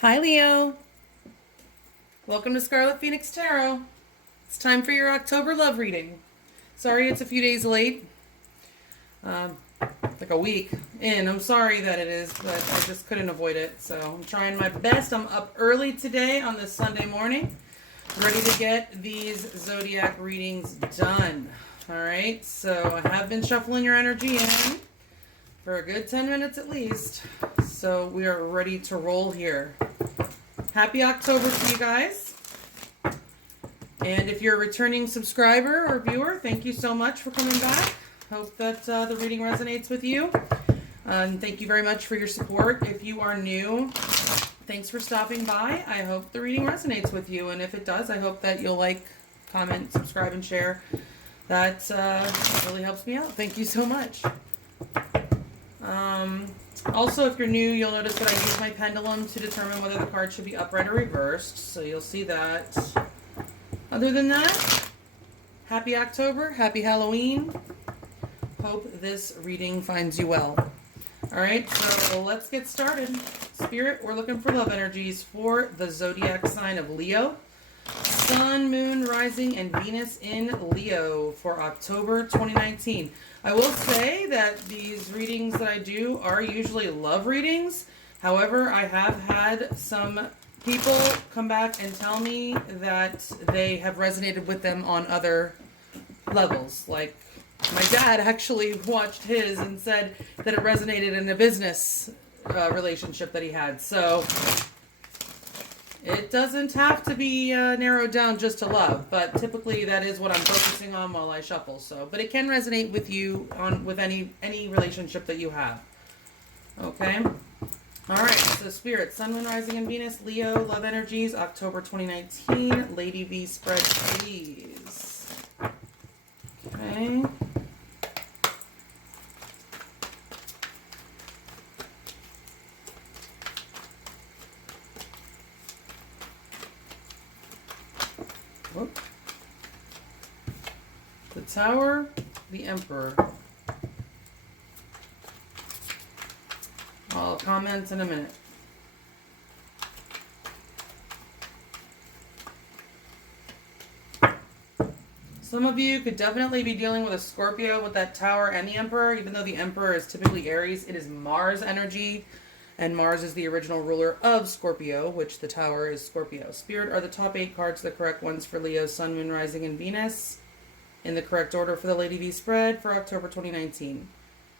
Hi, Leo. Welcome to Scarlet Phoenix Tarot. It's time for your October love reading. Sorry it's a few days late. Like a week in. I'm sorry that it is, but I just couldn't avoid it. So I'm trying my best. I'm up early today on this Sunday morning, ready to get these zodiac readings done. All right, so I have been shuffling your energy in for a good 10 minutes at least. So we are ready to roll here. Happy October to you guys. And if you're a returning subscriber or viewer, thank you so much for coming back. Hope that the reading resonates with you. And thank you very much for your support. If you are new, thanks for stopping by. I hope the reading resonates with you. And if it does, I hope that you'll like, comment, subscribe, and share. That really helps me out. Thank you so much. Also, if you're new, you'll notice that I use my pendulum to determine whether the card should be upright or reversed. So you'll see that. Other than that, happy October, happy Halloween. Hope this reading finds you well. All right, so let's get started. Spirit, we're looking for love energies for the zodiac sign of Leo. Sun, Moon, Rising, and Venus in Leo for October 2019. I will say that these readings that I do are usually love readings. However, I have had some people come back and tell me that they have resonated with them on other levels. Like my dad actually watched his and said that it resonated in a business relationship that he had. So it doesn't have to be narrowed down just to love, but typically that is what I'm focusing on while I shuffle. So, but it can resonate with you with any relationship that you have. Okay. All right. So, Spirit, Sun, Moon, Rising, and Venus, Leo, love energies, October 2019. Lady V spread, please. Okay. Whoop. The Tower, the Emperor. I'll comment in a minute. Some of you could definitely be dealing with a Scorpio with that Tower and the Emperor. Even though the Emperor is typically Aries, it is Mars energy. And Mars is the original ruler of Scorpio, which the Tower is Scorpio. Spirit, are the top 8 cards the correct ones for Leo, Sun, Moon, Rising, and Venus? In the correct order for the Lady V spread for October 2019.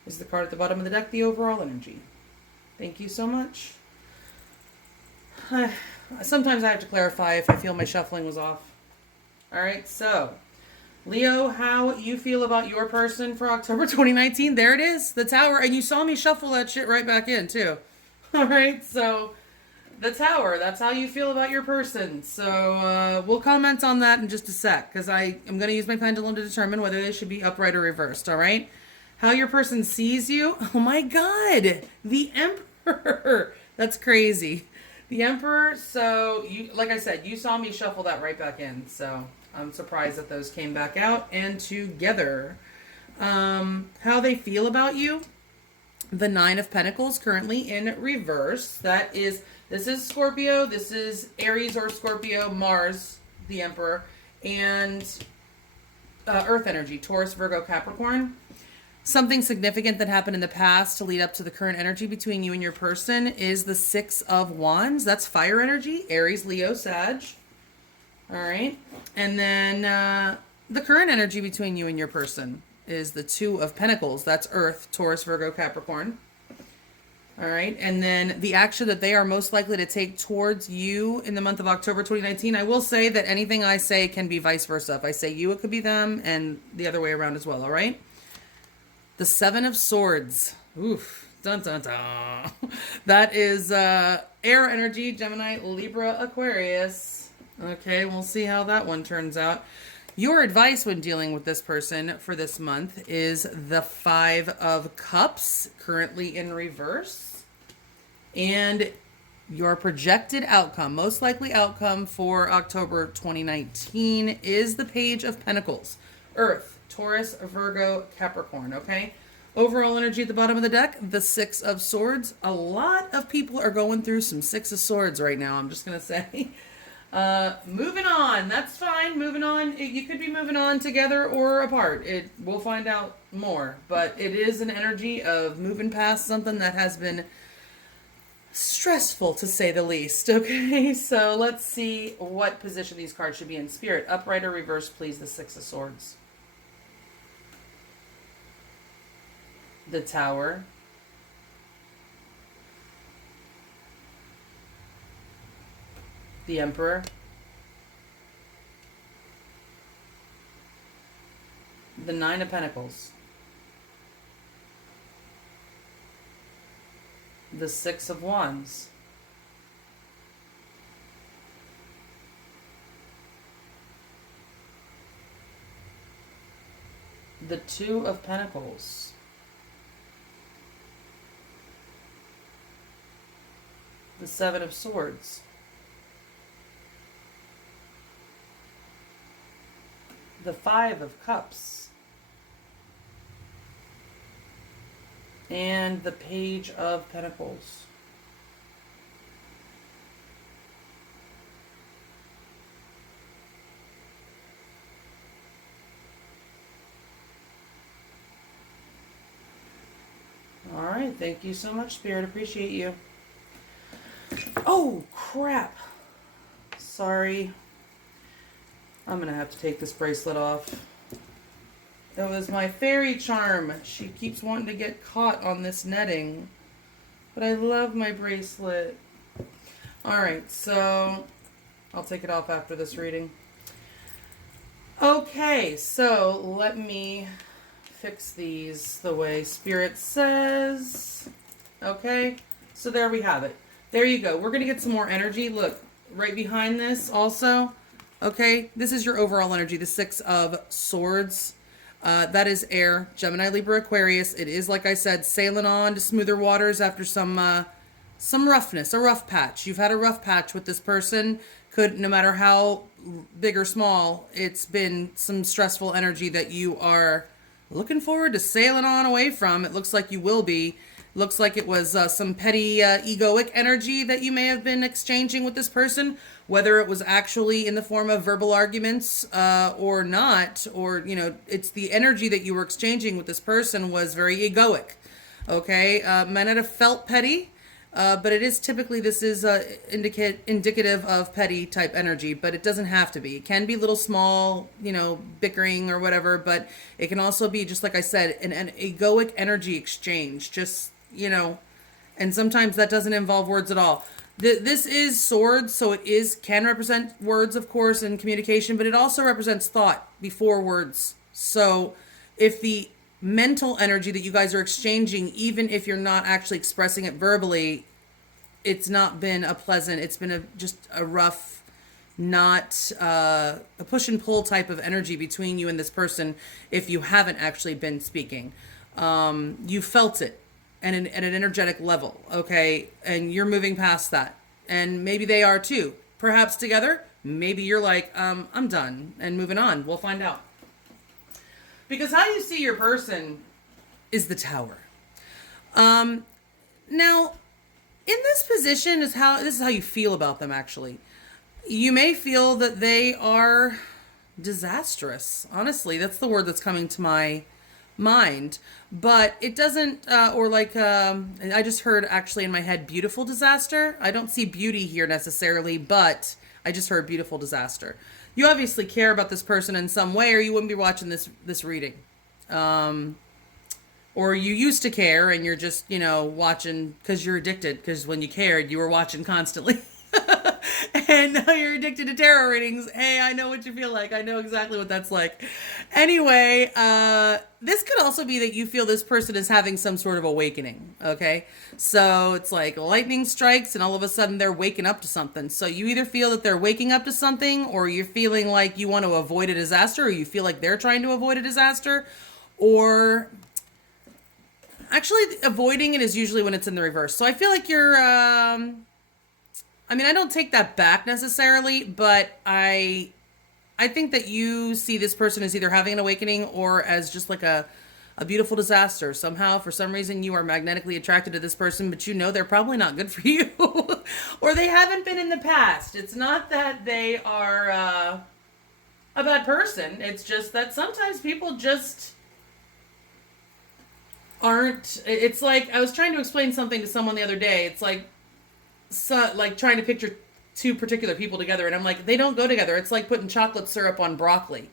Is the card at the bottom of the deck the overall energy? Thank you so much. Sometimes I have to clarify if I feel my shuffling was off. All right, so Leo, how you feel about your person for October 2019? There it is, the Tower. And you saw me shuffle that shit right back in, too. All right, so the Tower, that's how you feel about your person. So we'll comment on that in just a sec, because I am going to use my pendulum to determine whether they should be upright or reversed, all right? How your person sees you? Oh my God, the Emperor. That's crazy. The Emperor, so you, like I said, you saw me shuffle that right back in, so I'm surprised that those came back out and together. How they feel about you? The Nine of Pentacles currently in reverse. This is Scorpio, this is Aries or Scorpio, Mars, the Emperor, and Earth energy, Taurus, Virgo, Capricorn. Something significant that happened in the past to lead up to the current energy between you and your person is the Six of Wands. That's fire energy, Aries, Leo, Sag. All right. And then the current energy between you and your person is the Two of Pentacles. That's Earth, Taurus, Virgo, Capricorn. All right. And then the action that they are most likely to take towards you in the month of October 2019. I will say that anything I say can be vice versa. If I say you, it could be them, and the other way around as well. All right. The Seven of Swords. Oof. Dun, dun, dun. That is air energy, Gemini, Libra, Aquarius. Okay. We'll see how that one turns out. Your advice when dealing with this person for this month is the Five of Cups, currently in reverse. And your projected outcome, most likely outcome for October 2019, is the Page of Pentacles. Earth, Taurus, Virgo, Capricorn, okay? Overall energy at the bottom of the deck, the Six of Swords. A lot of people are going through some Six of Swords right now, I'm just going to say. Moving on. That's fine. Moving on. You could be moving on together or apart. We'll find out more. But it is an energy of moving past something that has been stressful, to say the least. Okay, so let's see what position these cards should be in. Spirit, upright or reverse, please, the Six of Swords. The Tower. The Emperor. The Nine of Pentacles. The Six of Wands. The Two of Pentacles. The Seven of Swords. The Five of Cups. And the Page of Pentacles. All right, thank you so much, Spirit. Appreciate you. Oh, crap. Sorry. I'm going to have to take this bracelet off. That was my fairy charm. She keeps wanting to get caught on this netting. But I love my bracelet. Alright, so I'll take it off after this reading. Okay, so let me fix these the way Spirit says. Okay, so there we have it. There you go. We're going to get some more energy. Look, right behind this also. Okay, this is your overall energy, the Six of Swords. That is air, Gemini, Libra, Aquarius. It is, like I said, sailing on to smoother waters after some roughness, a rough patch. You've had a rough patch with this person. No matter how big or small, it's been some stressful energy that you are looking forward to sailing on away from. It looks like you will be. Looks like it was some petty egoic energy that you may have been exchanging with this person, whether it was actually in the form of verbal arguments or not, or, you know, it's the energy that you were exchanging with this person was very egoic. Okay, might not have felt petty, but it is typically, this is indicative of petty type energy, but it doesn't have to be. It can be little small, you know, bickering or whatever, but it can also be, just like I said, an egoic energy exchange, just, you know, and sometimes that doesn't involve words at all. This is swords, so it can represent words, of course, in communication, but it also represents thought before words. So if the mental energy that you guys are exchanging, even if you're not actually expressing it verbally, it's not been a pleasant, it's been just a rough, not a push and pull type of energy between you and this person if you haven't actually been speaking. You felt it. At an energetic level, okay? And you're moving past that. And maybe they are too. Perhaps together, maybe you're like, I'm done and moving on. We'll find out. Because how you see your person is the Tower. Now, in this position this is how you feel about them, actually. You may feel that they are disastrous. Honestly, that's the word that's coming to my mind, but it doesn't I just heard actually in my head beautiful disaster. I don't see beauty here necessarily, but I just heard beautiful disaster. You obviously care about this person in some way, or you wouldn't be watching this reading, or you used to care and you're just, you know, watching because you're addicted, because when you cared you were watching constantly. And now you're addicted to tarot readings. Hey, I know what you feel like. I know exactly what that's like. Anyway, this could also be that you feel this person is having some sort of awakening, okay? So it's like lightning strikes and all of a sudden they're waking up to something. So you either feel that they're waking up to something, or you're feeling like you want to avoid a disaster, or you feel like they're trying to avoid a disaster, or actually avoiding it is usually when it's in the reverse. So I feel like you're... I mean, I don't take that back necessarily, but I think that you see this person as either having an awakening or as just like a a beautiful disaster. Somehow, for some reason, you are magnetically attracted to this person, but you know they're probably not good for you. Or they haven't been in the past. It's not that they are a bad person. It's just that sometimes people just aren't. It's like, I was trying to explain something to someone the other day. It's like, like trying to picture two particular people together, and I'm like, they don't go together. It's like putting chocolate syrup on broccoli.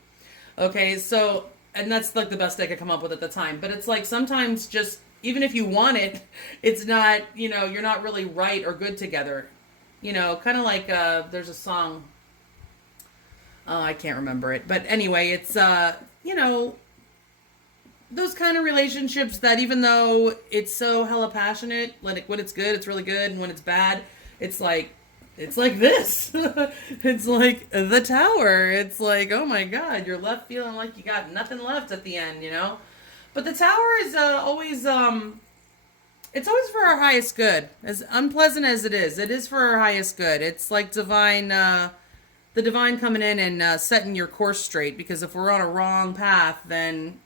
Okay, so, and that's like the best I could come up with at the time. But it's like sometimes just, even if you want it, it's not, you know, you're not really right or good together. You know, kind of like, there's a song, I can't remember it. But anyway, it's, you know, those kind of relationships that even though it's so hella passionate, like when it's good, it's really good. And when it's bad, it's like this. It's like the Tower. It's like, oh my God, you're left feeling like you got nothing left at the end, you know? But the Tower is always, it's always for our highest good. As unpleasant as it is for our highest good. It's like divine, the divine coming in and setting your course straight. Because if we're on a wrong path, then,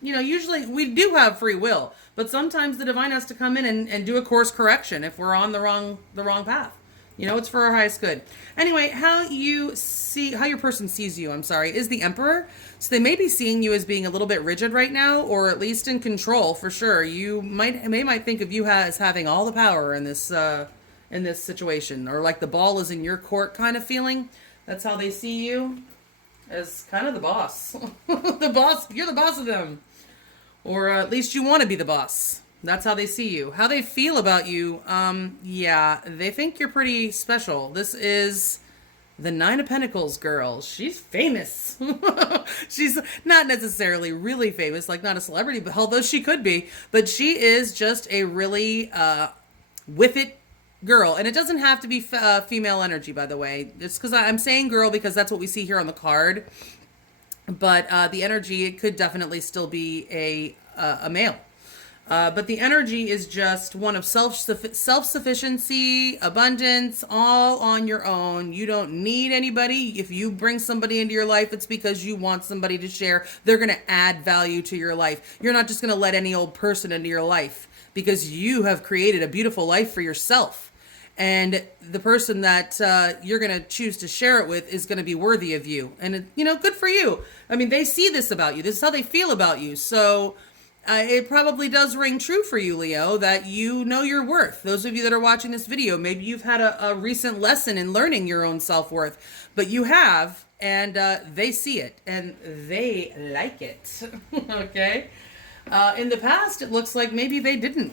you know, usually we do have free will. But sometimes the divine has to come in and do a course correction if we're on the wrong path. You know, it's for our highest good. Anyway, how your person sees you, is the Emperor. So they may be seeing you as being a little bit rigid right now, or at least in control for sure. You might think of you as having all the power in this situation, or like the ball is in your court kind of feeling. That's how they see you, as kind of the boss. The boss, you're the boss of them. Or at least you want to be the boss. That's how they see you. How they feel about you, yeah, they think you're pretty special. This is the Nine of Pentacles girl. She's famous. She's not necessarily really famous, like not a celebrity, but although she could be. But she is just a really with it girl. And it doesn't have to be female energy, by the way. It's because I'm saying girl because that's what we see here on the card. But the energy, it could definitely still be a male. But the energy is just one of self-sufficiency, abundance, all on your own. You don't need anybody. If you bring somebody into your life, it's because you want somebody to share. They're going to add value to your life. You're not just going to let any old person into your life because you have created a beautiful life for yourself. And the person that you're going to choose to share it with is going to be worthy of you. And, you know, good for you. I mean, they see this about you. This is how they feel about you. So it probably does ring true for you, Leo, that you know your worth. Those of you that are watching this video, maybe you've had a recent lesson in learning your own self-worth, but you have, and they see it, and they like it, okay? In the past, it looks like maybe they didn't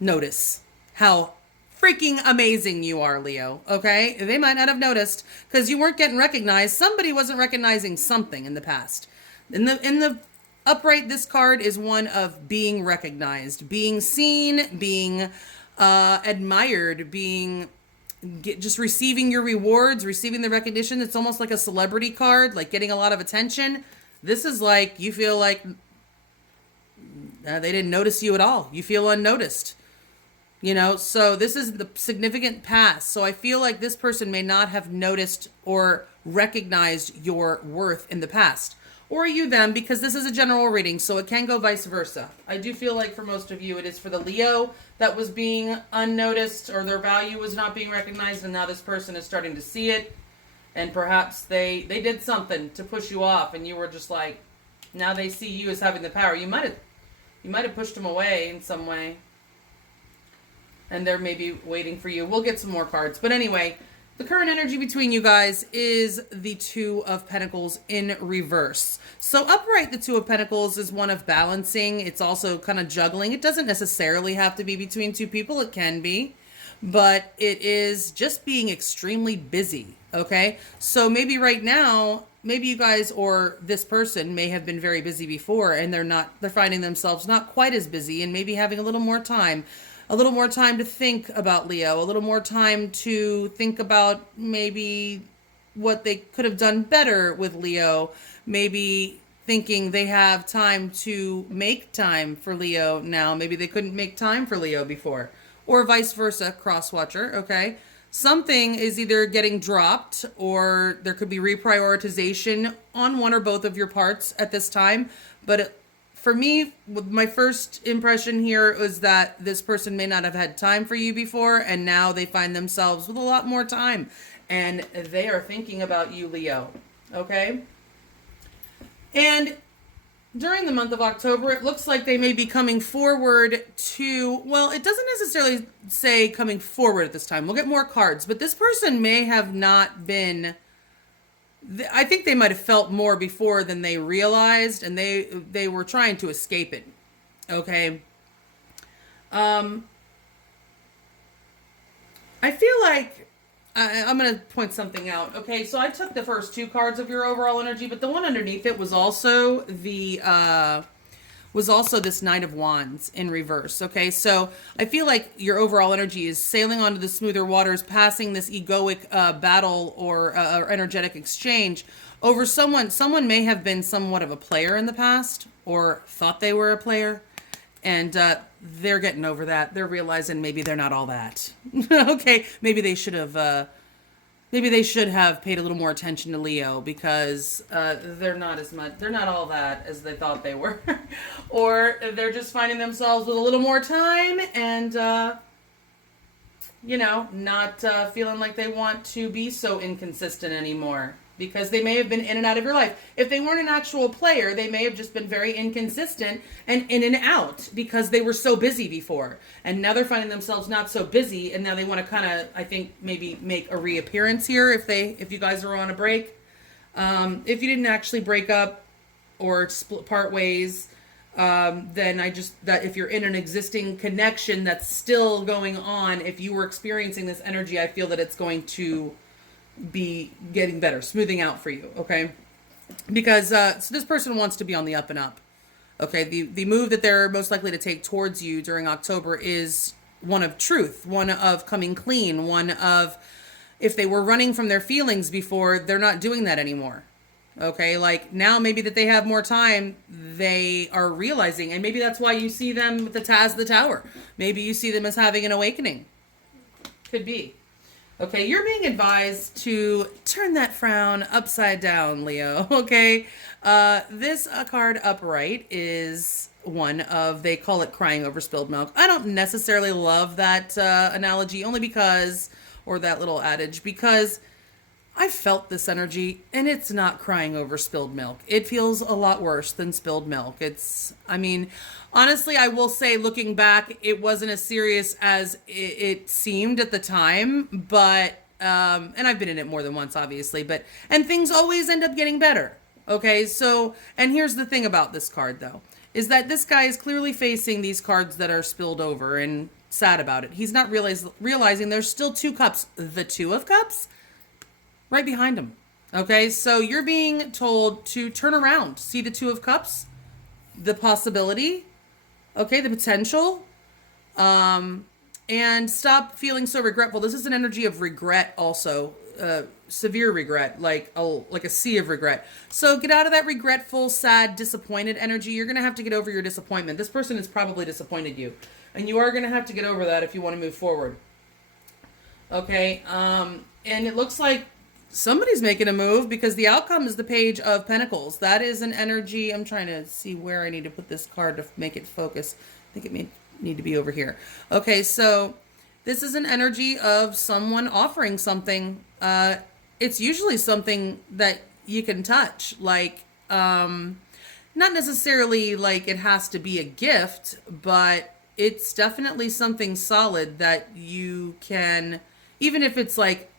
notice how freaking amazing you are, Leo, okay? They might not have noticed because you weren't getting recognized. Somebody wasn't recognizing something in the past. In the upright, this card is one of being recognized, being seen, being admired, just receiving your rewards, receiving the recognition. It's almost like a celebrity card, like getting a lot of attention. This is like, you feel like they didn't notice you at all. You feel unnoticed. You know, so this is the significant past. So I feel like this person may not have noticed or recognized your worth in the past. Or you them, because this is a general reading, so it can go vice versa. I do feel like for most of you, it is for the Leo that was being unnoticed or their value was not being recognized, and now this person is starting to see it. And perhaps they did something to push you off, and you were just like, now they see you as having the power. You might have pushed them away in some way. And they're maybe waiting for you. We'll get some more cards. But anyway, the current energy between you guys is the Two of Pentacles in reverse. So upright, the Two of Pentacles is one of balancing. It's also kind of juggling. It doesn't necessarily have to be between two people. It can be. But it is just being extremely busy. Okay? So maybe right now, maybe you guys or this person may have been very busy before, and they're finding themselves not quite as busy and maybe having a little more time. A little more time to think about Leo, a little more time to think about maybe what they could have done better with Leo, maybe thinking they have time to make time for Leo now. Maybe they couldn't make time for Leo before, or vice versa, cross-watcher, okay? Something is either getting dropped or there could be reprioritization on one or both of your parts at this time, but for me, my first impression here was that this person may not have had time for you before, and now they find themselves with a lot more time, and they are thinking about you, Leo. Okay? And during the month of October, it looks like they may be coming forward to, well, it doesn't necessarily say coming forward at this time. We'll get more cards, but this person may have not been, I think they might have felt more before than they realized, and they were trying to escape it. Okay? I feel like I'm going to point something out. Okay, so I took the first 2 cards of your overall energy, but the one underneath it was also this Knight of Wands in reverse. Okay, so I feel like your overall energy is sailing onto the smoother waters, passing this egoic battle or energetic exchange over someone. Someone may have been somewhat of a player in the past or thought they were a player. And they're getting over that. They're realizing maybe they're not all that. Okay, maybe they should have paid a little more attention to Leo, because they're not all that as they thought they were. Or they're just finding themselves with a little more time and not feeling like they want to be so inconsistent anymore. Because they may have been in and out of your life. If they weren't an actual player, they may have just been very inconsistent and in and out because they were so busy before. And now they're finding themselves not so busy, and now they want to kind of, I think, maybe make a reappearance here if you guys are on a break. If you didn't actually break up or part ways, then that if you're in an existing connection that's still going on, if you were experiencing this energy, I feel that it's going to be getting better, smoothing out for you, okay? Because so this person wants to be on the up and up, okay? The move that they're most likely to take towards you during October is one of truth, one of coming clean, one of, if they were running from their feelings before, they're not doing that anymore, okay? Like now maybe that they have more time, they are realizing, and maybe that's why you see them with the Taz the Tower. Maybe you see them as having an awakening. Could be. Okay, you're being advised to turn that frown upside down, Leo, okay? This card upright is one of, they call it crying over spilled milk. I don't necessarily love that analogy, only because, or that little adage, because I felt this energy, and it's not crying over spilled milk. It feels a lot worse than spilled milk. Honestly, I will say, looking back, it wasn't as serious as it seemed at the time, but, and I've been in it more than once, obviously, and things always end up getting better, okay? So, and here's the thing about this card, though, is that this guy is clearly facing these cards that are spilled over and sad about it. He's not realizing there's still 2 cups, the 2 of cups, right behind him, okay? So you're being told to turn around, see the 2 of cups, the possibility, okay, the potential, and stop feeling so regretful. This is an energy of regret also, severe regret, like a sea of regret. So get out of that regretful, sad, disappointed energy. You're going to have to get over your disappointment. This person has probably disappointed you, and you are going to have to get over that if you want to move forward. Okay, and it looks like somebody's making a move, because the outcome is the Page of Pentacles. That is an energy. I'm trying to see where I need to put this card to make it focus. I think it may need to be over here. Okay, so this is an energy of someone offering something. It's usually something that you can touch. Like, not necessarily like it has to be a gift, but it's definitely something solid that you can, even if it's like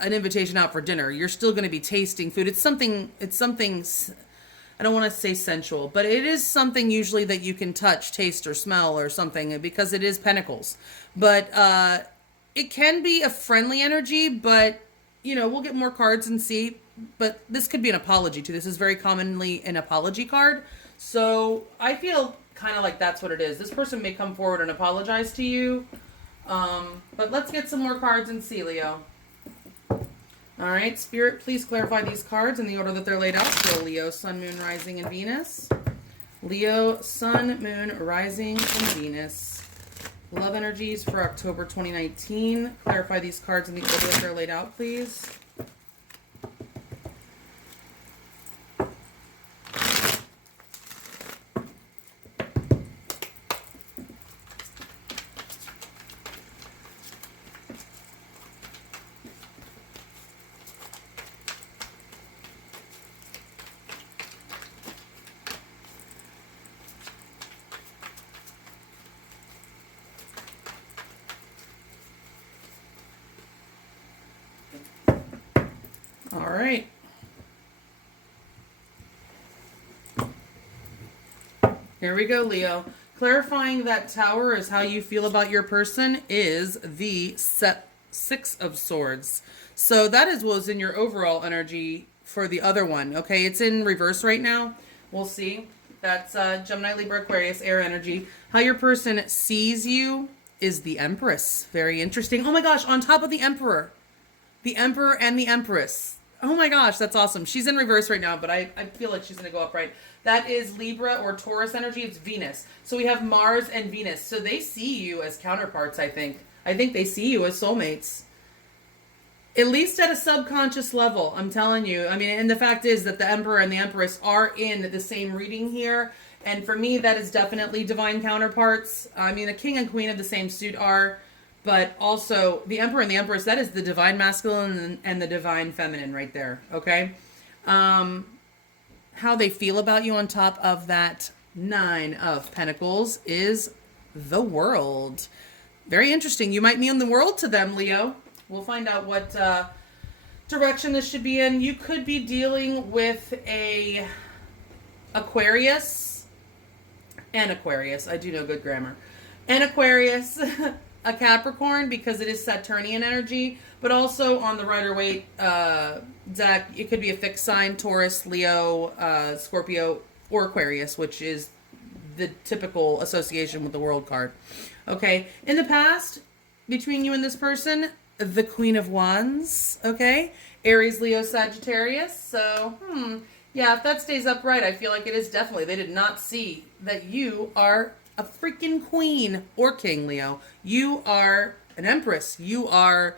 an invitation out for dinner, you're still going to be tasting food. It's something, I don't want to say sensual, but it is something usually that you can touch, taste, or smell or something, because it is pentacles. But it can be a friendly energy, but, we'll get more cards and see. But this could be an apology too. This is very commonly an apology card. So I feel kind of like that's what it is. This person may come forward and apologize to you. But let's get some more cards and see, Leo. All right, Spirit, please clarify these cards in the order that they're laid out. So Leo, Sun, Moon, Rising, and Venus. Leo, Sun, Moon, Rising, and Venus. Love energies for October 2019. Clarify these cards in the order that they're laid out, please. right. Here we go, Leo. Clarifying that Tower is how you feel about your person is the Six of Swords. So that is what was in your overall energy for the other one. Okay, it's in reverse right now. We'll see. That's Gemini, Libra, Aquarius, air energy. How your person sees you is the Empress. Very interesting. Oh my gosh, on top of the Emperor. The Emperor and the Empress. Oh my gosh, that's awesome. She's in reverse right now, but I feel like she's going to go up right. That is Libra or Taurus energy. It's Venus. So we have Mars and Venus. So they see you as counterparts, I think. I think they see you as soulmates. At least at a subconscious level, I'm telling you. I mean, and the fact is that the Emperor and the Empress are in the same reading here. And for me, that is definitely divine counterparts. I mean, the King and Queen of the same suit are... But also, the Emperor and the Empress, that is the divine masculine and the divine feminine right there, okay? How they feel about you on top of that Nine of Pentacles is the World. Very interesting. You might mean the world to them, Leo. We'll find out what direction this should be in. You could be dealing with a Aquarius. An Aquarius. I do know good grammar. An Aquarius... a Capricorn because it is Saturnian energy, but also on the Rider-Waite deck, it could be a fixed sign, Taurus, Leo, Scorpio, or Aquarius, which is the typical association with the World card. Okay, in the past, between you and this person, the Queen of Wands, okay? Aries, Leo, Sagittarius, so, yeah, if that stays upright, I feel like it is definitely, they did not see that you are a freaking queen or king, Leo. You are an empress. You are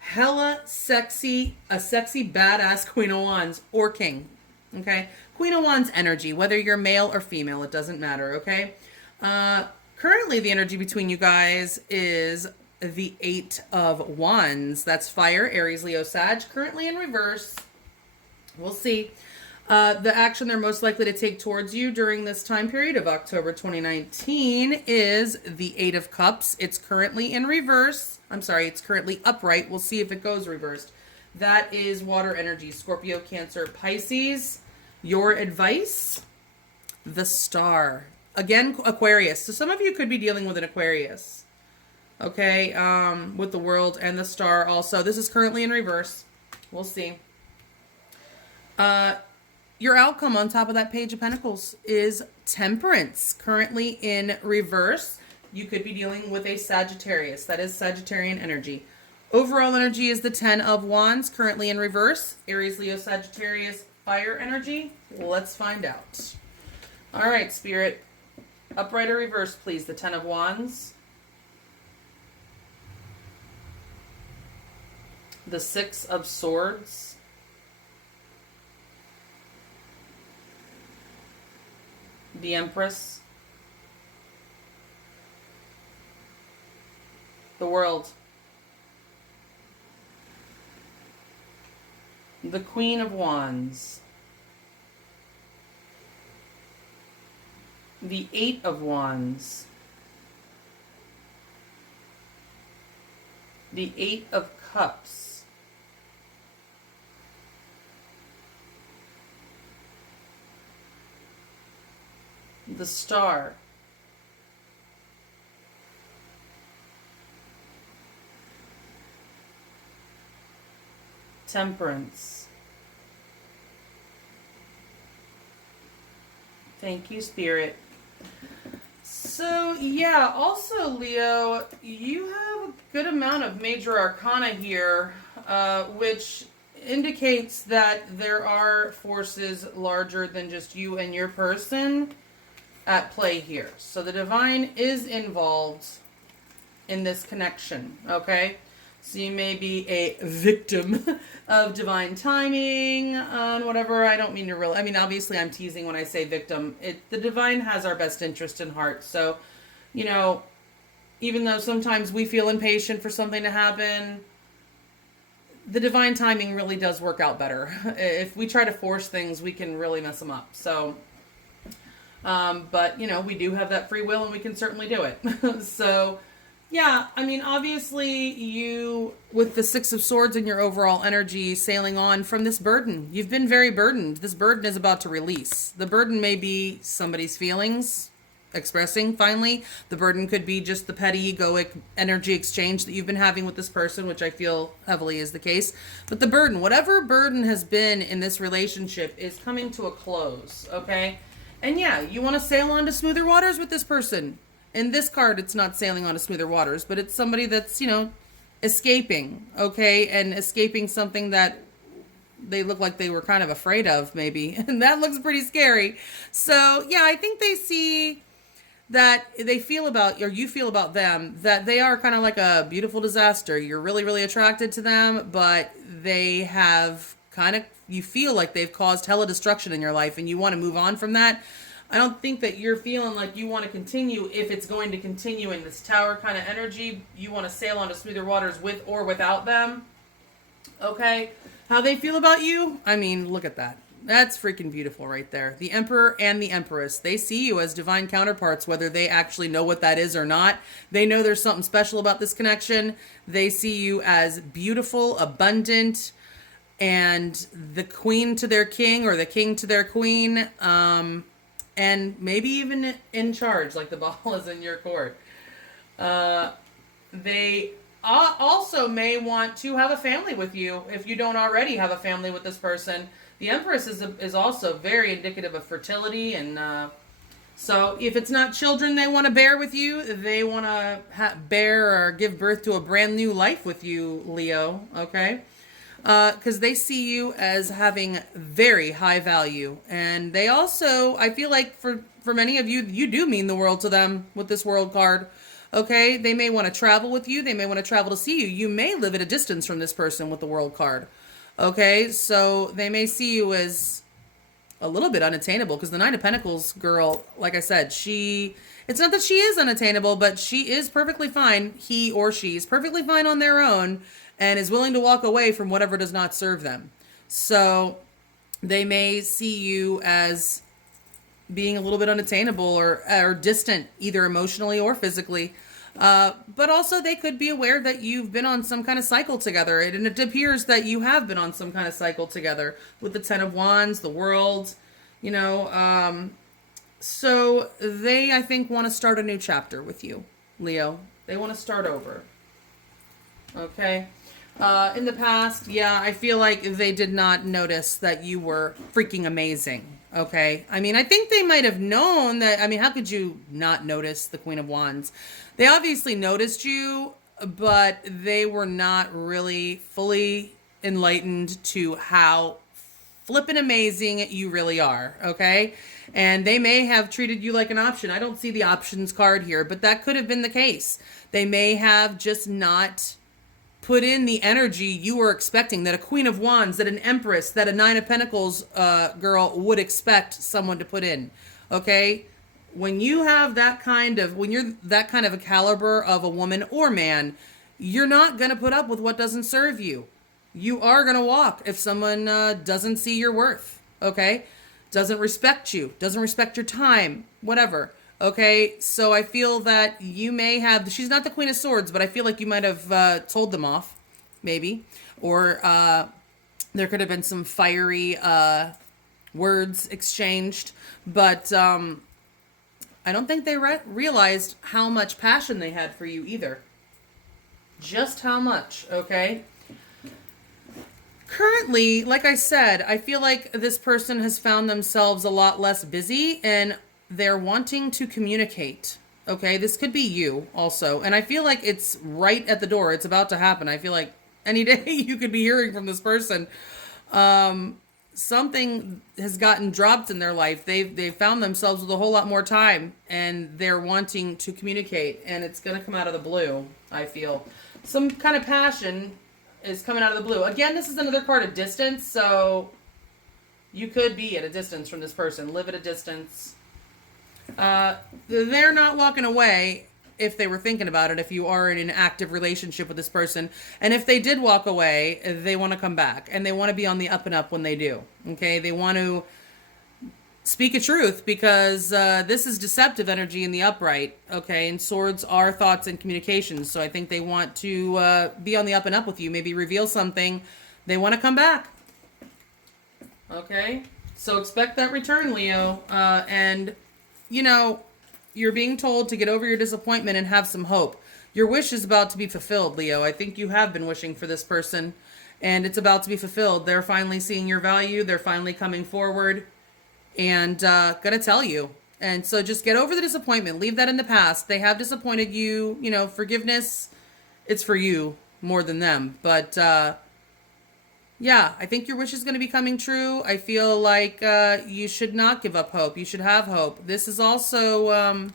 hella sexy, a sexy badass Queen of Wands or king. Okay? Queen of Wands energy, whether you're male or female, it doesn't matter, okay? Currently, the energy between you guys is the Eight of Wands. That's fire, Aries, Leo, Sag. Currently in reverse. We'll see. The action they're most likely to take towards you during this time period of October 2019 is the Eight of Cups. It's currently in reverse. I'm sorry, it's currently upright. We'll see if it goes reversed. That is water energy. Scorpio, Cancer, Pisces. Your advice? The Star. Again, Aquarius. So some of you could be dealing with an Aquarius. Okay, with the World and the Star also. This is currently in reverse. We'll see. Your outcome on top of that Page of Pentacles is Temperance, currently in reverse. You could be dealing with a Sagittarius. That is Sagittarian energy. Overall energy is the Ten of Wands, currently in reverse. Aries, Leo, Sagittarius, fire energy. Let's find out. All right, Spirit. Upright or reverse, please. The Ten of Wands. The Six of Swords. The Empress. The World. The Queen of Wands. The Eight of Wands. The Eight of Cups. The Star. Temperance. Thank you, Spirit. So, yeah, also, Leo, you have a good amount of major arcana here, which indicates that there are forces larger than just you and your person at play here. So the divine is involved in this connection, okay? So you may be a victim of divine timing and whatever. I don't mean to really, I mean, obviously I'm teasing when I say victim. The divine has our best interest in heart. So, you know, even though sometimes we feel impatient for something to happen, the divine timing really does work out better. If we try to force things, we can really mess them up. So, but, you know, we do have that free will and we can certainly do it. So, Yeah, I mean, obviously, you, with the Six of Swords and your overall energy sailing on from this burden, you've been very burdened. This burden is about to release. The burden may be somebody's feelings expressing finally. The burden could be just the petty egoic energy exchange that you've been having with this person, which I feel heavily is the case. But the burden, whatever burden has been in this relationship, is coming to a close, okay? And yeah, you want to sail on to smoother waters with this person. In this card, it's not sailing on to smoother waters, but it's somebody that's, escaping, okay? And escaping something that they look like they were kind of afraid of, maybe. And that looks pretty scary. So, yeah, I think they see that they feel about, or you feel about them, that they are kind of like a beautiful disaster. You're really, really attracted to them, but they have kind of, you feel like they've caused hella destruction in your life and you want to move on from that. I don't think that you're feeling like you want to continue if it's going to continue in this tower kind of energy. You want to sail on to smoother waters with or without them. Okay? How they feel about you? I mean, look at that. That's freaking beautiful right there. The Emperor and the Empress, they see you as divine counterparts, whether they actually know what that is or not. They know there's something special about this connection. They see you as beautiful, abundant, and the queen to their king or the king to their queen. And maybe even in charge, like the ball is in your court. They also may want to have a family with you if you don't already have a family with this person. The Empress is also very indicative of fertility, and so if it's not children they want to bear with you, they want to bear or give birth to a brand new life with you, Leo, okay? Because they see you as having very high value. And they also, I feel like for many of you, you do mean the world to them with this world card. Okay, they may want to travel with you. They may want to travel to see you. You may live at a distance from this person with the world card. Okay, so they may see you as a little bit unattainable because the Nine of Pentacles girl, like I said, it's not that she is unattainable, but she is perfectly fine. He or she is perfectly fine on their own and is willing to walk away from whatever does not serve them. So they may see you as being a little bit unattainable or distant, either emotionally or physically. But also they could be aware that you've been on some kind of cycle together. And it appears that you have been on some kind of cycle together with the Ten of Wands, the World, so they, I think, want to start a new chapter with you, Leo. They want to start over. Okay. In the past, yeah, I feel like they did not notice that you were freaking amazing. Okay. I mean, I think they might have known that. I mean, how could you not notice the Queen of Wands? They obviously noticed you, but they were not really fully enlightened to how flippin' amazing you really are. Okay. And they may have treated you like an option. I don't see the options card here, but that could have been the case. They may have just not put in the energy you were expecting, that a Queen of Wands, that an Empress, that a Nine of Pentacles girl would expect someone to put in. Okay? When you have that kind of, when you're that kind of a caliber of a woman or man, you're not going to put up with what doesn't serve you. You are going to walk if someone doesn't see your worth. Okay? Doesn't respect you, doesn't respect your time, whatever. Okay, so I feel that you may have, she's not the Queen of Swords, but I feel like you might have told them off, maybe. Or there could have been some fiery words exchanged. But I don't think they realized how much passion they had for you either. Just how much, okay? Currently, like I said, I feel like this person has found themselves a lot less busy and they're wanting to communicate. Okay, this could be you also. And I feel like it's right at the door. It's about to happen. I feel like any day you could be hearing from this person. Something has gotten dropped in their life. They've found themselves with a whole lot more time and they're wanting to communicate. And it's going to come out of the blue, I feel. Some kind of passion is coming out of the blue. Again, this is another card of distance. So you could be at a distance from this person. Live at a distance. They're not walking away if they were thinking about it, if you are in an active relationship with this person. And if they did walk away, they want to come back. And they want to be on the up and up when they do. Okay? They want to speak a truth, because this is deceptive energy in the upright, okay? And swords are thoughts and communications, so I think they want to be on the up and up with you, maybe reveal something. They want to come back, okay? So expect that return, Leo. And, you know, you're being told to get over your disappointment and have some hope. Your wish is about to be fulfilled, Leo. I think you have been wishing for this person, and it's about to be fulfilled. They're finally seeing your value. They're finally coming forward and gonna tell you. And so just get over the disappointment. Leave that in the past. They have disappointed you. You know, forgiveness, it's for you more than them. But yeah, I think your wish is going to be coming true. I feel like you should not give up hope. You should have hope. This is also,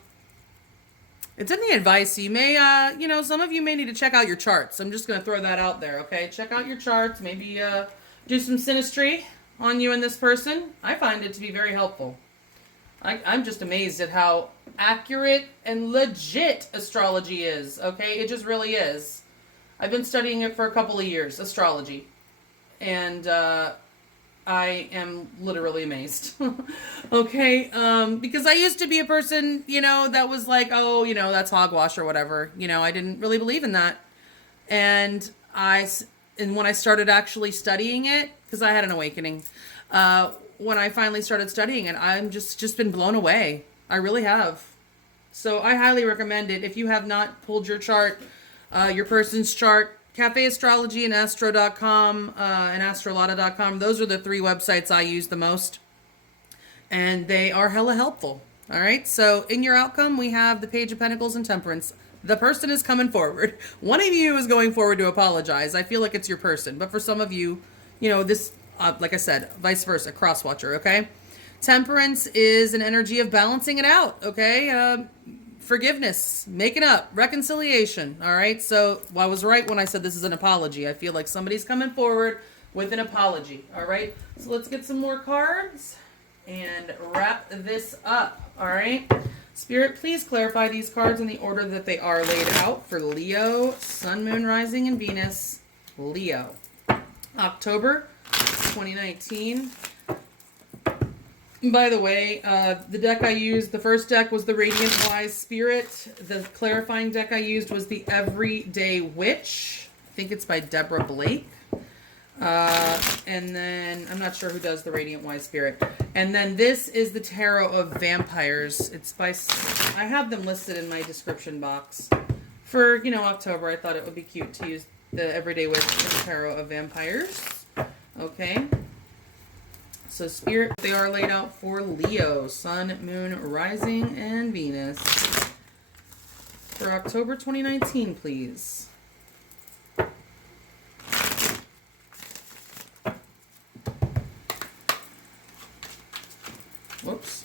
it's in the advice. You may, you know, some of you may need to check out your charts. I'm just going to throw that out there, okay? Check out your charts. Maybe do some synastry on you and this person. I find it to be very helpful. I'm just amazed at how accurate and legit astrology is, okay? It just really is. I've been studying it for a couple of years, astrology. And I am literally amazed. Okay? Because I used to be a person, you know, that was like, oh, you know, that's hogwash or whatever. You know, I didn't really believe in that. And when I started actually studying it, because I had an awakening, when I finally started studying it, I'm just been blown away. I really have. So I highly recommend it. If you have not pulled your chart, your person's chart, Cafe Astrology and Astro.com and Astrolata.com. Those are the 3 websites I use the most. And they are hella helpful. All right. So in your outcome, we have the Page of Pentacles and Temperance. The person is coming forward. One of you is going forward to apologize. I feel like it's your person. But for some of you, you know, this, like I said, vice versa, cross watcher. Okay. Temperance is an energy of balancing it out. Okay. Forgiveness, making up, reconciliation. All right. So I was right when I said this is an apology. I feel like somebody's coming forward with an apology. All right. So let's get some more cards and wrap this up. All right. Spirit, please clarify these cards in the order that they are laid out for Leo, Sun, Moon, Rising, and Venus. Leo. October 2019. By the way, the deck I used, the first deck was the Radiant Wise Spirit. The clarifying deck I used was the Everyday Witch. I think it's by Deborah Blake. And then, I'm not sure who does the Radiant Wise Spirit. And then this is the Tarot of Vampires. It's by, I have them listed in my description box. For, you know, October, I thought it would be cute to use the Everyday Witch and Tarot of Vampires. Okay. So Spirit, they are laid out for Leo, Sun, Moon, Rising, and Venus. For October 2019, please. Whoops.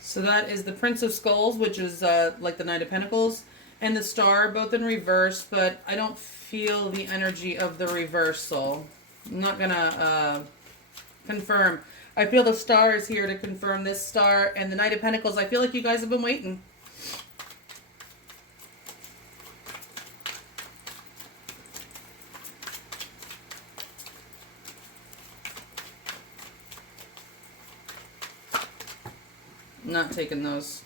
So that is the Prince of Skulls, which is like the Knight of Pentacles, and the Star, both in reverse, but I don't feel the energy of the reversal. I'm not gonna confirm. I feel the Star is here to confirm this Star, and the Knight of Pentacles, I feel like you guys have been waiting. I'm not taking those.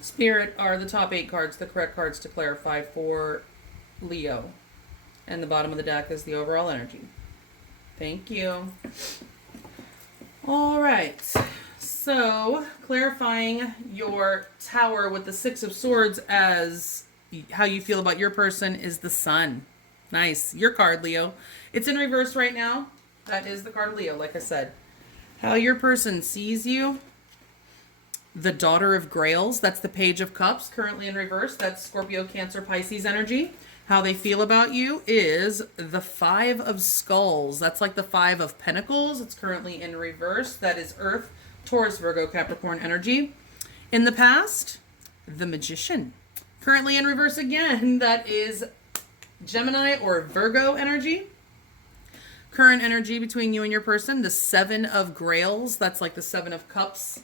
Spirit are the top 8 cards, the correct cards to clarify for Leo. And the bottom of the deck is the overall energy. Thank you. All right. So, clarifying your Tower with the 6 of Swords as how you feel about your person is the Sun. Nice. Your card, Leo. It's in reverse right now. That is the card, Leo, like I said. How your person sees you. The Daughter of Grails, that's the Page of Cups, currently in reverse. That's Scorpio, Cancer, Pisces energy. How they feel about you is the 5 of Skulls. That's like the 5 of Pentacles. It's currently in reverse. That is Earth, Taurus, Virgo, Capricorn energy. In the past, the Magician. Currently in reverse again. That is Gemini or Virgo energy. Current energy between you and your person, the Seven of Grails. That's like the Seven of Cups.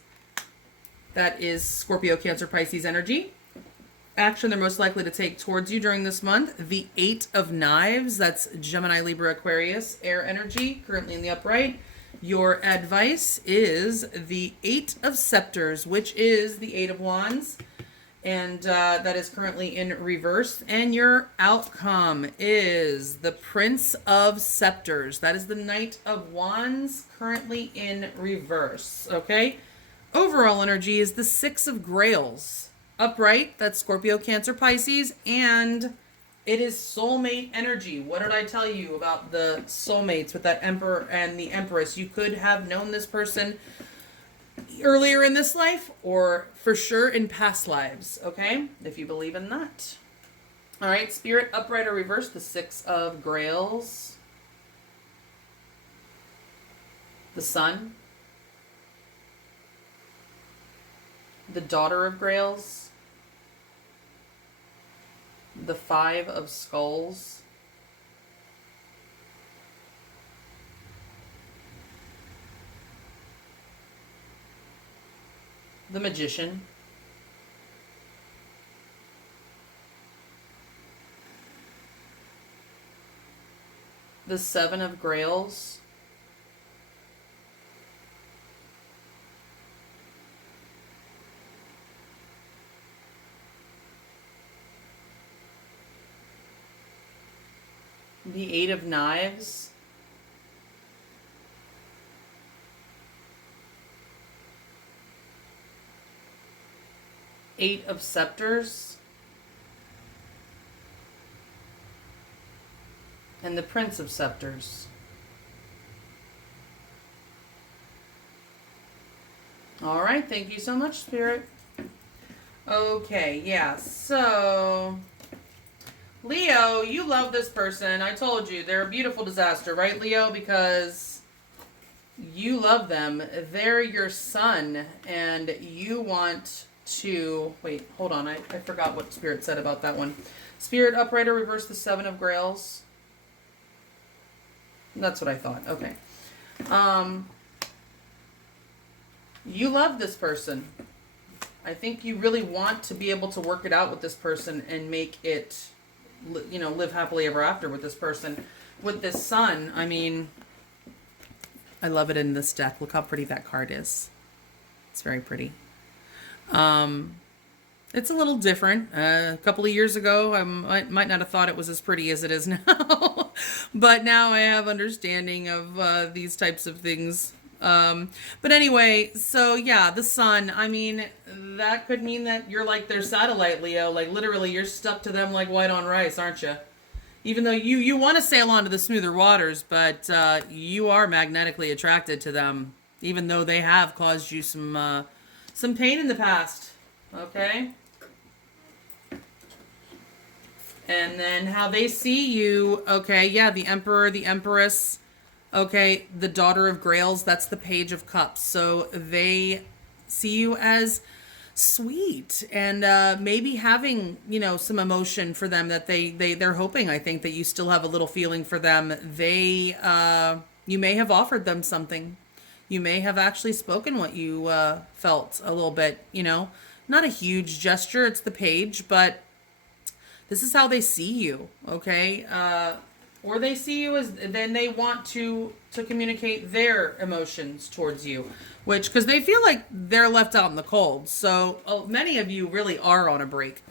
That is Scorpio, Cancer, Pisces energy. Action they're most likely to take towards you during this month. The Eight of Knives. That's Gemini, Libra, Aquarius, air energy, currently in the upright. Your advice is the Eight of Scepters, which is the Eight of Wands. And that is currently in reverse. And your outcome is the Prince of Scepters. That is the Knight of Wands, currently in reverse. Okay? Overall energy is the Six of Grails. Upright, that's Scorpio, Cancer, Pisces. And it is soulmate energy. What did I tell you about the soulmates with that Emperor and the Empress? You could have known this person earlier in this life or for sure in past lives, okay? If you believe in that. All right, Spirit, upright or reverse, the Six of Grails. The Sun. The Daughter of Grails. The Five of Skulls. The Magician. The Seven of Grails. The Eight of Knives. Eight of Scepters. And the Prince of Scepters. All right, thank you so much, Spirit. Okay, yeah, so Leo, you love this person. I told you, they're a beautiful disaster, right, Leo? Because you love them. They're your sun, and you want to... Wait, hold on. I forgot what Spirit said about that one. Spirit, upright or reverse, the Seven of Grails. That's what I thought. Okay. You love this person. I think you really want to be able to work it out with this person and make it, you know, live happily ever after with this person. With this sun, I mean, I love it in this deck. Look how pretty that card is. It's very pretty. It's a little different. A couple of years ago, I might not have thought it was as pretty as it is now. But now I have understanding of these types of things. But anyway, so yeah, the sun, I mean, that could mean that you're like their satellite, Leo. Like literally you're stuck to them like white on rice, aren't you? Even though you want to sail onto the smoother waters, but you are magnetically attracted to them, even though they have caused you some pain in the past. Okay? And then how they see you, okay, yeah, the Emperor, the Empress, okay, the Daughter of Grails, that's the Page of Cups. So they see you as sweet and maybe having, you know, some emotion for them that they're hoping, I think, that you still have a little feeling for them. They, you may have offered them something. You may have actually spoken what you felt a little bit, you know, not a huge gesture, it's the Page, but this is how they see you, okay? Or they see you as, then they want to communicate their emotions towards you, which, because they feel like they're left out in the cold. So many of you really are on a break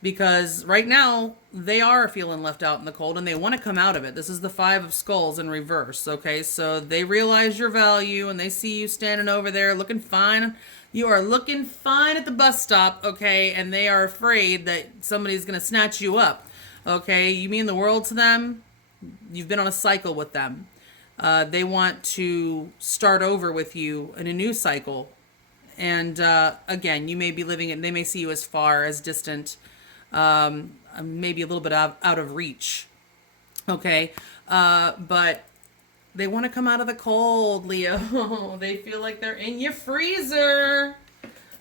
because right now they are feeling left out in the cold and they want to come out of it. This is the Five of Skulls in reverse, okay? So they realize your value and they see you standing over there looking fine. You are looking fine at the bus stop, okay? And they are afraid that somebody's going to snatch you up, okay? You mean the world to them. You've been on a cycle with them. They want to start over with you in a new cycle. And again, you may be living it. They may see you as far, as distant, maybe a little bit out of reach. Okay. But they want to come out of the cold, Leo. They feel like they're in your freezer.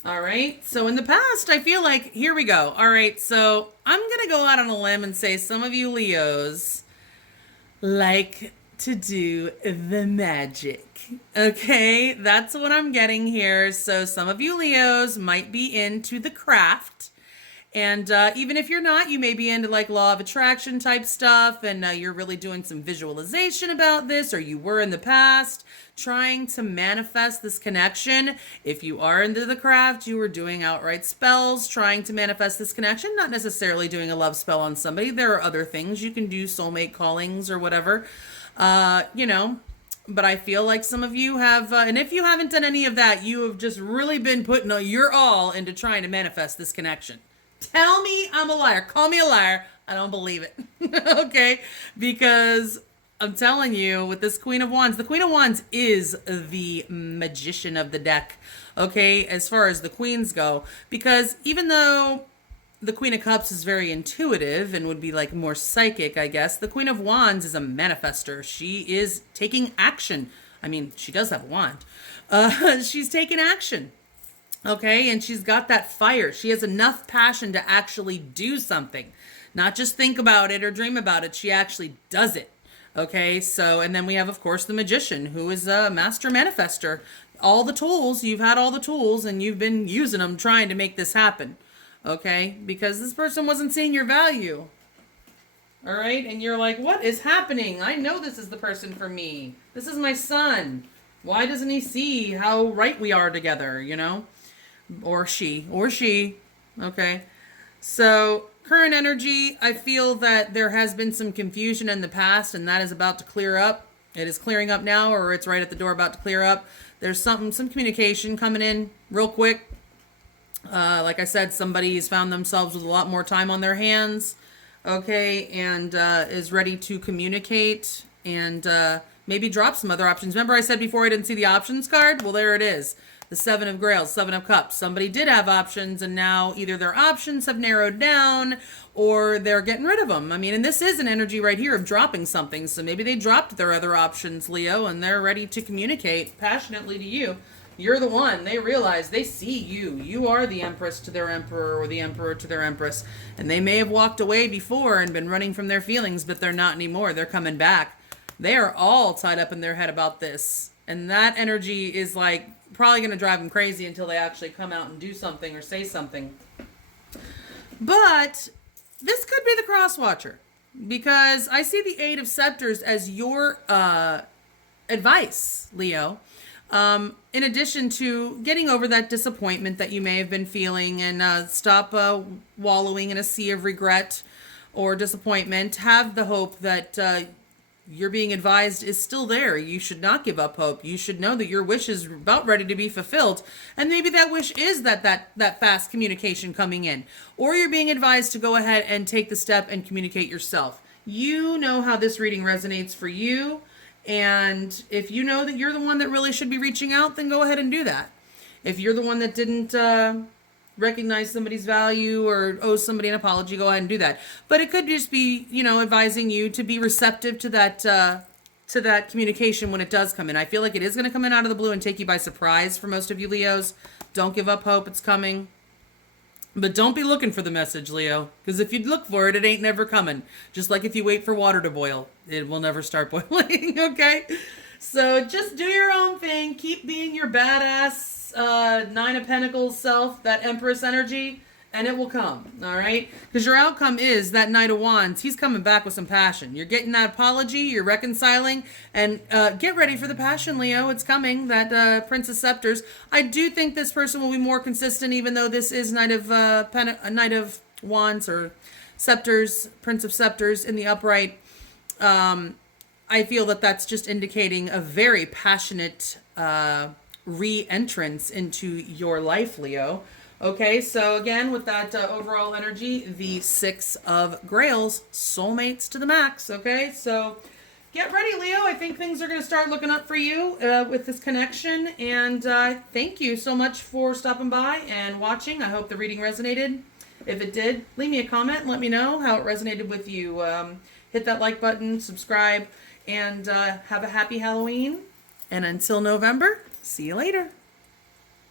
All right. So in the past, I feel like, here we go. All right. So I'm going to go out on a limb and say some of you Leos like to do the magic. Okay, that's what I'm getting here. So some of you Leos might be into the craft. And even if you're not, you may be into like law of attraction type stuff, and you're really doing some visualization about this, or you were in the past trying to manifest this connection. If you are into the craft, you were doing outright spells, trying to manifest this connection, not necessarily doing a love spell on somebody. There are other things you can do, soulmate callings or whatever, you know. But I feel like some of you have, and if you haven't done any of that, you have just really been putting your all into trying to manifest this connection. Tell me I'm a liar. Call me a liar. I don't believe it. Okay? Because I'm telling you, with this Queen of Wands, the Queen of Wands is the magician of the deck. Okay? As far as the queens go. Because even though the Queen of Cups is very intuitive and would be like more psychic, I guess, the Queen of Wands is a manifester. She is taking action. I mean, she does have a wand. She's taking action. Okay, and she's got that fire. She has enough passion to actually do something. Not just think about it or dream about it. She actually does it. Okay, so, and then we have, of course, the magician, who is a master manifester. All the tools, you've had all the tools, and you've been using them trying to make this happen. Okay, because this person wasn't seeing your value. All right, and you're like, what is happening? I know this is the person for me. This is my son. Why doesn't he see how right we are together, you know? Or she. Okay. So current energy, I feel that there has been some confusion in the past, and that is about to clear up. It is clearing up now, or it's right at the door about to clear up. There's some communication coming in real quick. Like I said, somebody's found themselves with a lot more time on their hands. Okay. And is ready to communicate and maybe drop some other options. Remember I said before I didn't see the options card? Well, there it is. The Seven of Grails, Seven of Cups. Somebody did have options, and now either their options have narrowed down or they're getting rid of them. I mean, and this is an energy right here of dropping something. So maybe they dropped their other options, Leo, and they're ready to communicate passionately to you. You're the one. They realize, they see you. You are the Empress to their Emperor, or the Emperor to their Empress. And they may have walked away before and been running from their feelings, but they're not anymore. They're coming back. They are all tied up in their head about this. And that energy is like probably going to drive them crazy until they actually come out and do something or say something. But this could be the cross watcher, because I see the Eight of Scepters as your advice, Leo. In addition to getting over that disappointment that you may have been feeling, and stop wallowing in a sea of regret or disappointment, have the hope that you're being advised is still there. You should not give up hope. You should know that your wish is about ready to be fulfilled. And maybe that wish is that fast communication coming in. Or you're being advised to go ahead and take the step and communicate yourself. You know how this reading resonates for you. And if you know that you're the one that really should be reaching out, then go ahead and do that. If you're the one that didn't recognize somebody's value or owe somebody an apology, go ahead and do that. But it could just be, you know, advising you to be receptive to that communication when it does come in. I feel like it is going to come in out of the blue and take you by surprise for most of you Leos. Don't give up hope. It's coming. But don't be looking for the message, Leo, because if you look for it, it ain't never coming. Just like if you wait for water to boil, it will never start boiling, okay? So just do your own thing. Keep being your badass Nine of Pentacles self, that Empress energy, and it will come, all right? Because your outcome is that Knight of Wands. He's coming back with some passion. You're getting that apology, you're reconciling, and get ready for the passion, Leo. It's coming, that Prince of Scepters. I do think this person will be more consistent, even though this is Knight of Wands or Scepters, Prince of Scepters in the upright. I feel that that's just indicating a very passionate re-entrance into your life, Leo. Okay, so again, with that overall energy, the Six of Grails, soulmates to the max, okay? So get ready, Leo. I think things are going to start looking up for you with this connection. And thank you so much for stopping by and watching. I hope the reading resonated. If it did, leave me a comment and let me know how it resonated with you. Hit that like button, subscribe, and have a happy Halloween. And until November, see you later.